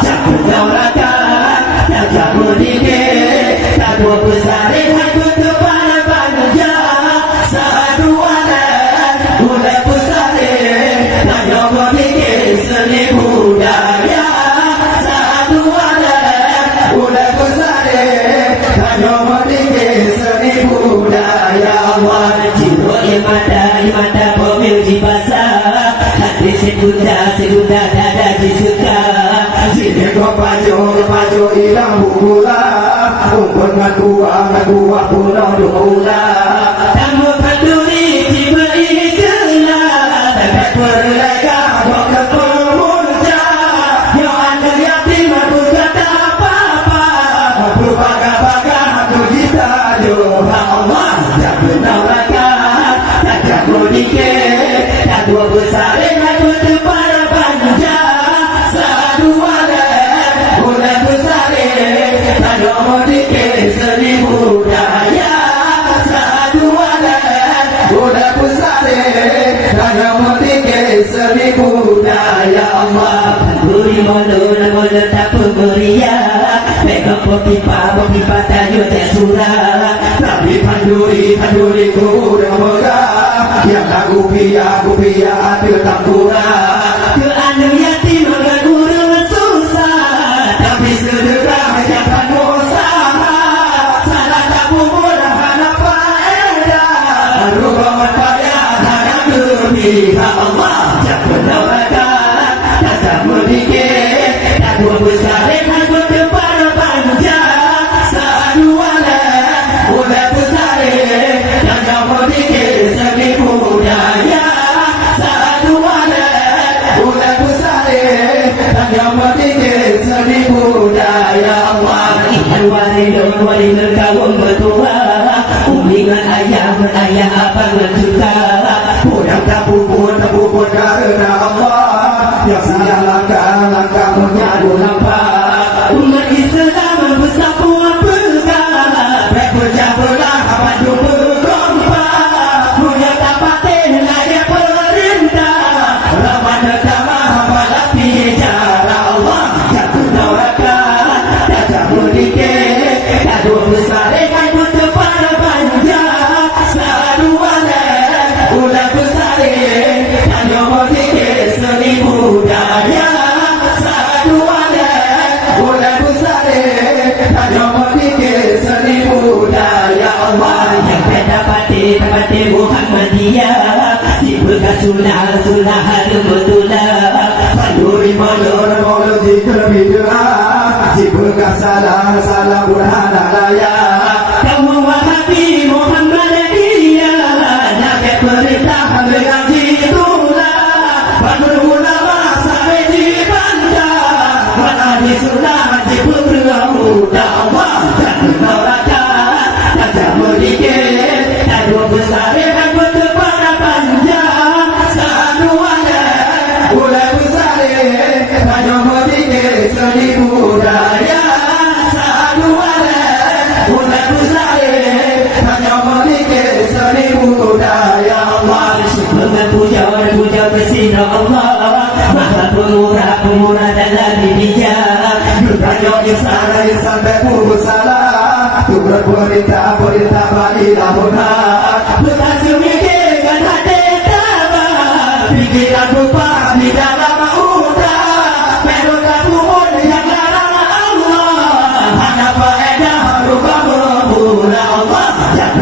jak kedaulatan tak berdiri tak dua besar hati kepala banja saduanan udah besar tak berdiri seni budaya saduanan udah besar tak berdiri seni budaya wajib mata pemil di basah hati segunda dada disuka sini kau pajo hilang bukula umur ngagua pulau dua tamu peduli tiba ini kena tak berlega bukan pemunca yang anda yatim aku kata apa-apa aku baga-baga aku ditajo Allah tak kedaulatan tak berdikir tak dua besar aku terpara banja saduanan udah besar tak berdikir seni budaya saduanan udah besar tak berdikir seni budaya Allah beri mono tak pemberian mereka pipa tayo tak surah tapi panduri ku udah megah yang aku pia adil tak kurang ke anu yatim dengan guru susah tapi sedekah jangan usaha salah tak bubur hana faedah rubah payah hana berpihak Allah jak kedaulatan tak berdikir tak dua besar aku kepala banja saduanan udah besar tak berdikir seni budaya saduanan udah besar tak berdikir seni budaya Allah ikan waridun kawum bertua umbingan ayah abang juga pulang tak bubur karena Allah yang salah langkah menyadu nampak umat Islam bersatu pegang berpecah belah maju berkompak punya tapatin layak perintah ramah damah malah bicara Allah tak kedaulatan tak berdikir tak dua besar aku terpara banja saduanan udah besar tak berdikir seni budaya saduanan udah besar tak berdikir seni budaya Allah yang dapati Muhammadiyah si bekas sunnah harum betulah panduri molor zikr bid'ah si bekas salah burhana raya kamu wahabi Muhammadiyah nak perintah mengaji itulah pandur ulama sampai di bandar mana di sunnah di berlalu dakwah dan kedaulatan tak berdikir tak dua besar aku terpara banja saduanan udah besar tak berdikir seni budaya saduanan udah besar tak berdikir seni budaya Allah dengan puja bersih Allah maha pemurah dalam bijak bertanya yang sampai pun salah tu berperintah balilah benar berhasil mikirkan hati tabah pikiran lupa di dalam udah mereka pun yang larang Allah hana faedah rubah bermula Allah yang